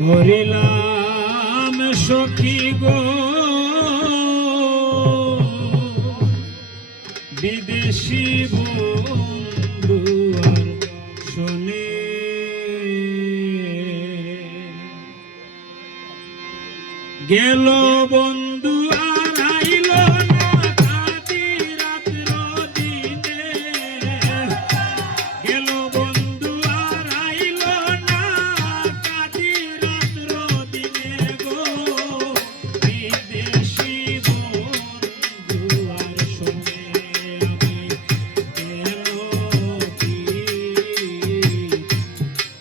করিলাম সখী গো বিদেশি বন্ধু আর শোনে গেল বন্ধু আর আইল না কাঁদি রাত্র দিনে গেল বন্ধু আর আইল না কাঁদি রাত্র দিনে গো বিদেশি বন্ধু আর শোনে আমি কেন কি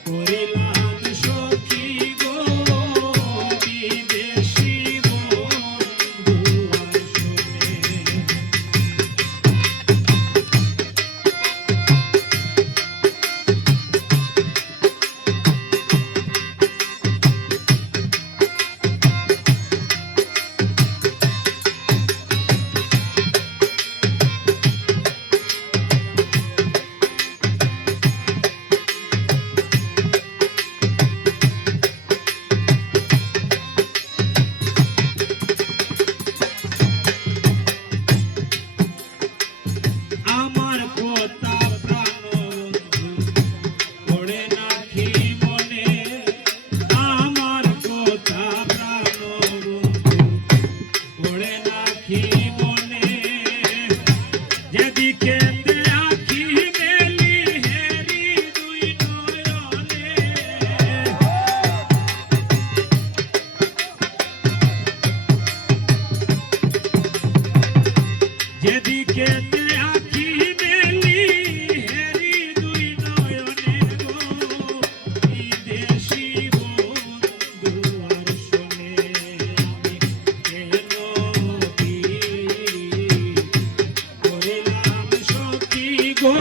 করিলাম সখী গো বিদেশি বন্ধু আর আমার কথা প্রাণ বন্ধু পড়ে নাকি মনে আমার কথা প্রাণ বন্ধু পড়ে নাকি মনে যেদিকে আখি মেলি হেরি দুই নয়নে যেদিকে আখি মেলি হেরি দুই নয়নে গো বিদেশি বন্ধু আর শোনে আমি কেন কি করিলাম সখী গো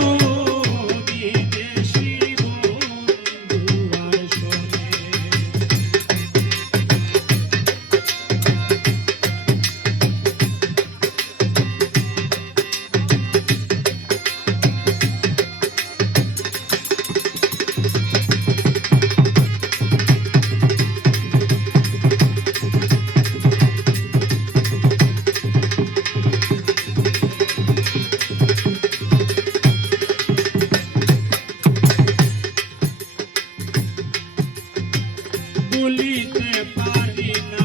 বিদেশি বন্ধু আর শোনে বলিতে পারি না